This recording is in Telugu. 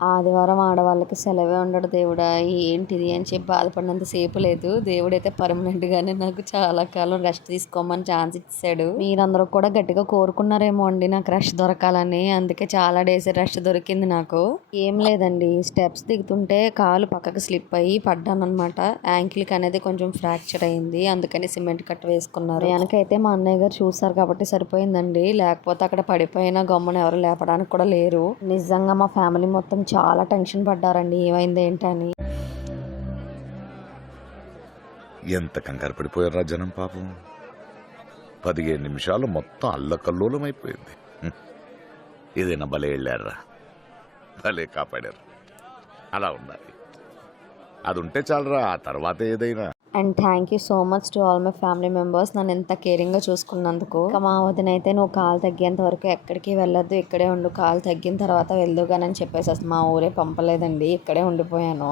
ఆదివారం ఆడవాళ్ళకి సెలవే ఉండడు దేవుడా! ఏంటిది అని చెప్పి బాధపడినంత సేపు లేదు. దేవుడైతే పర్మనెంట్‌గానే నాకు చాలా కాలం రెస్ట్ తీసుకోమని ఛాన్స్ ఇచ్చేసాడు. మీరందరూ కూడా గట్టిగా కోరుకున్నారేమో అండి నాకు రెస్ట్ దొరకాలని. అందుకే చాలా డేస్ రెస్ట్ దొరికింది నాకు. ఏం లేదండి, స్టెప్స్ దిగుతుంటే కాలు పక్కకి స్లిప్ అయ్యి పడ్డాననమాట. యాంకిల్‌కి అనేది కొంచెం ఫ్రాక్చర్ అయింది. అందుకని సిమెంట్ కట్ట వేసుకున్నారు. వెనకైతే మా అన్నయ్య గారు చూసారు కాబట్టి సరిపోయిందండి. లేకపోతే అక్కడ పడిపోయిన గమ్మున ఎవరు లేపడానికి కూడా లేరు. నిజంగా మా ఫ్యామిలీ మొత్తం చాలా టెన్షన్ పడ్డారండి ఏమైంది ఏంటని. ఎంత కంగారు పడిపోయారా జనం పాపం. 15 నిమిషాలు మొత్తం అల్లకల్లోలం అయిపోయింది. ఏదైనా భలే వెళ్ళారా, భలే కాపాడారు. అలా ఉండాలి, అది ఉంటే చాలరా, ఆ తర్వాత ఏదైనా. And thank you so much to all my family members నన్ను ఎంత కేరింగ్గా చూసుకున్నందుకు. ఇక మా వదిన అయితే నువ్వు కాలు తగ్గేంత వరకు ఎక్కడికి వెళ్ళొద్దు, ఇక్కడే ఉండు, కాలు తగ్గిన తర్వాత వెళ్దుగానని చెప్పేసి అసలు మా ఊరే పంపలేదండి, ఇక్కడే ఉండిపోయాను.